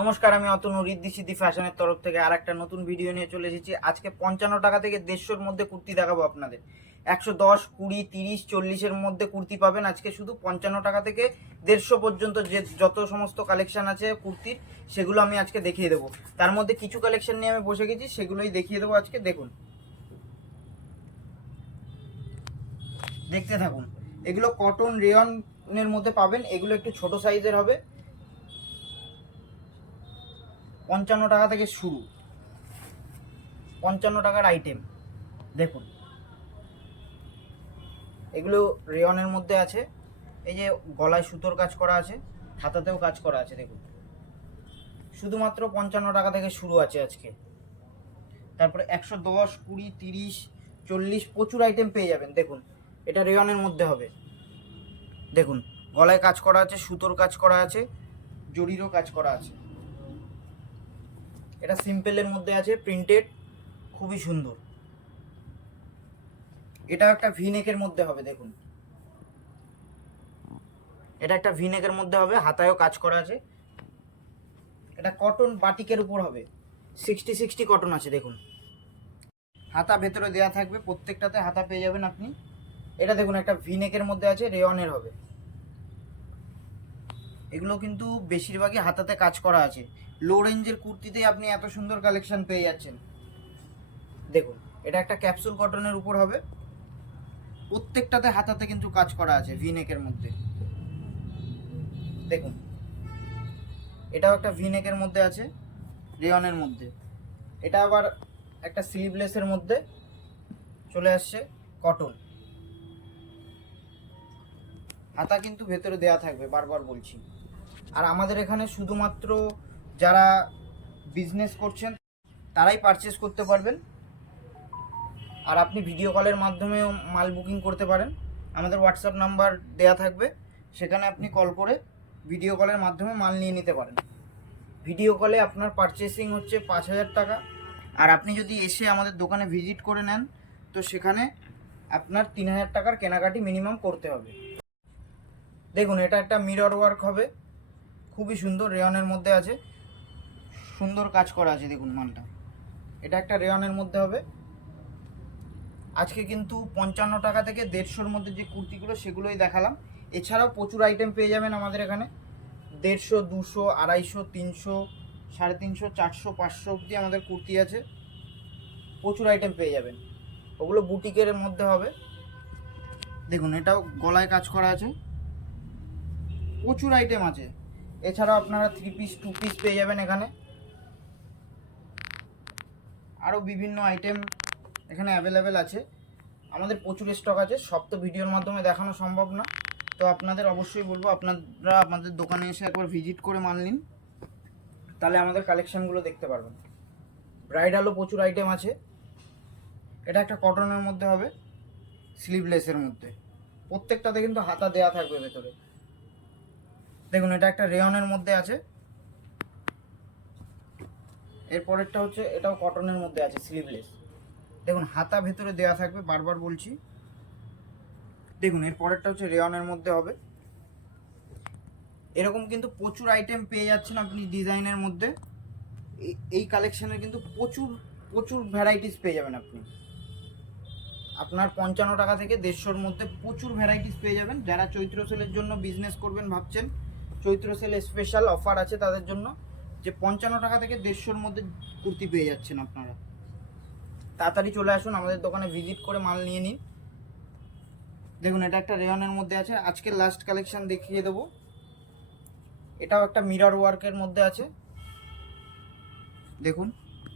নমস্কার, আমি অতনু রিদ্ধি সিদ্ধি ফ্যাশনের তরফ থেকে আর একটা নতুন ভিডিও নিয়ে চলে এসেছি। আজকে 55 টাকা থেকে 150-র মধ্যে কুর্তি দেখাবো আপনাদের। 110, 20, 30, 40-এর মধ্যে কুর্তি পাবেন আজকে শুধু 55 টাকা থেকে 150 পর্যন্ত। যে যত সমস্ত কালেকশন আছে কুর্তির সেগুলো আমি আজকে দেখিয়ে দেবো। তার মধ্যে কিছু কালেকশন নিয়ে আমি বসে গেছি, সেগুলোই দেখিয়ে দেবো আজকে। দেখুন, দেখতে থাকুন। এগুলো কটন রেয়নের মধ্যে পাবেন। এগুলো একটু ছোট সাইজের হবে। 55 টাকা থেকে শুরু, 55 টাকার আইটেম। দেখুন, এগুলো রেয়নের মধ্যে আছে। এই যে গলায় সুতোর কাজ করা আছে, হাতাতেও কাজ করা আছে। দেখুন, শুধুমাত্র 55 টাকা থেকে শুরু আছে আজকে। তারপরে 110, 20, 30, 40 প্রচুর আইটেম পেয়ে যাবেন। দেখুন, এটা রেয়নের মধ্যে হবে। দেখুন, গলায় কাজ করা আছে, সুতোর কাজ করা আছে, জরিরও কাজ করা আছে। এটা সিম্পলের মধ্যে আছে, প্রিন্টেড, খুবই সুন্দর। এটা একটা ভিনেকের মধ্যে হবে। দেখুন, এটা একটা ভিনেকের মধ্যে হবে, হাতায়ও কাজ করা আছে। এটা কটন বাটিকের উপর হবে, 60-60 কটন আছে। দেখুন, হাতা ভেতরে দেওয়া থাকবে, প্রত্যেকটাতে হাতা পেয়ে যাবেন আপনি। এটা দেখুন, একটা ভিনেকের মধ্যে আছে, রেয়নের হবে। এগুলো কিন্তু বেশিরভাগই হাতাতে কাজ করা আছে। লো রেঞ্জের কুর্তিতেই আপনি এত সুন্দর কালেকশন পেয়ে যাচ্ছেন। দেখুন, এটা একটা ক্যাপসুল কটনের উপর হবে, প্রত্যেকটাতে হাতাতে কিন্তু কাজ করা আছে ভিনেকের মধ্যে। দেখুন, এটাও একটা ভিনেকের মধ্যে আছে, রেয়নের মধ্যে। এটা আবার একটা স্লিভলেসের মধ্যে চলে আসছে, কটন। হাতা কিন্তু ভেতরে দেয়া থাকবে, বারবার বলছি। আর আমাদের এখানে শুধুমাত্র যারা বিজনেস করছেন তারাই পারচেস করতে পারবেন। আর আপনি ভিডিও কলের মাধ্যমেও মাল বুকিং করতে পারেন। আমাদের হোয়াটসঅ্যাপ নাম্বার দেয়া থাকবে, সেখানে আপনি কল করে ভিডিও কলের মাধ্যমে মাল নিয়ে নিতে পারেন। ভিডিও কলে আপনার পারচেসিং হচ্ছে 5,000 টাকা। আর আপনি যদি এসে আমাদের দোকানে ভিজিট করে নেন তো সেখানে আপনার 3,000 টাকার কেনাকাটি মিনিমাম করতে হবে। দেখুন, এটা একটা মিরর ওয়ার্ক হবে, খুবই সুন্দর, রেয়নের মধ্যে আছে, সুন্দর কাজ করা আছে। দেখুন মালটা, এটা একটা রেয়নের মধ্যে হবে। আজকে কিন্তু 55 টাকা থেকে 150-র মধ্যে যে কুর্তিগুলো সেগুলোই দেখালাম। এছাড়াও প্রচুর আইটেম পেয়ে যাবেন আমাদের এখানে। 150, 200, 250, 300, 350, 400, 500 অবধি আমাদের কুর্তি আছে। প্রচুর আইটেম পেয়ে যাবেন, ওগুলো বুটিকের মধ্যে হবে। দেখুন, এটাও গলায় কাজ করা আছে, প্রচুর আইটেম আছে। এছাড়াও আপনারা 3 পিস 2 পিস পেয়ে যাবেন এখানে। আরও বিভিন্ন আইটেম এখানে অ্যাভেলেবেল আছে। আমাদের প্রচুর স্টক আছে, সব তো ভিডিওর মাধ্যমে দেখানো সম্ভব না। তো আপনাদের অবশ্যই বলবো, আপনারা আমাদের দোকানে এসে একবার ভিজিট করে মাল নিন, তাহলে আমাদের কালেকশানগুলো দেখতে পারবেন। ব্রাইডালও প্রচুর আইটেম আছে। এটা একটা কটনের মধ্যে হবে, স্লিভলেসের মধ্যে, প্রত্যেকটাতে কিন্তু হাতা দেয়া থাকবে ভেতরে। দেখুন, এটা একটা রেয়নের মধ্যে আছে। এরপরেরটা হচ্ছে, এটাও কটনের মধ্যে আছে, স্লিভলেস। দেখুন, হাতা ভেতরে দেয়া থাকবে, বারবার বলছি। দেখুন, এর পরেরটা হচ্ছে রেয়নের মধ্যে হবে। এরকম কিন্তু প্রচুর আইটেম পেয়ে যাচ্ছেন আপনি ডিজাইনের মধ্যে। এই কালেকশনের কিন্তু প্রচুর প্রচুর ভ্যারাইটিস পেয়ে যাবেন আপনি। আপনার 55 টাকা থেকে 150-র মধ্যে প্রচুর ভ্যারাইটিস পেয়ে যাবেন। যারা চৈত্র সেলের জন্য বিজনেস করবেন ভাবছেন, চৈত্র সেলে স্পেশাল অফার আছে তাদের জন্য, যে 55 টাকা থেকে 150-র মধ্যে কুর্তি পেয়ে যাচ্ছেন আপনারা। তাড়াতাড়ি চলে আসুন, আমাদের দোকানে ভিজিট করে মাল নিয়ে নিন। দেখুন, এটা একটা রেয়নের মধ্যে আছে, আজকের লাস্ট কালেকশন দেখিয়ে দেবো। এটাও একটা মিরর ওয়ার্কের মধ্যে আছে। দেখুন,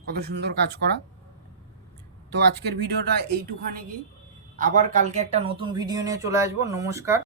কত সুন্দর কাজ করা। তো আজকের ভিডিওটা এইটুখানি কি, আবার কালকে একটা নতুন ভিডিও নিয়ে চলে আসবো। নমস্কার।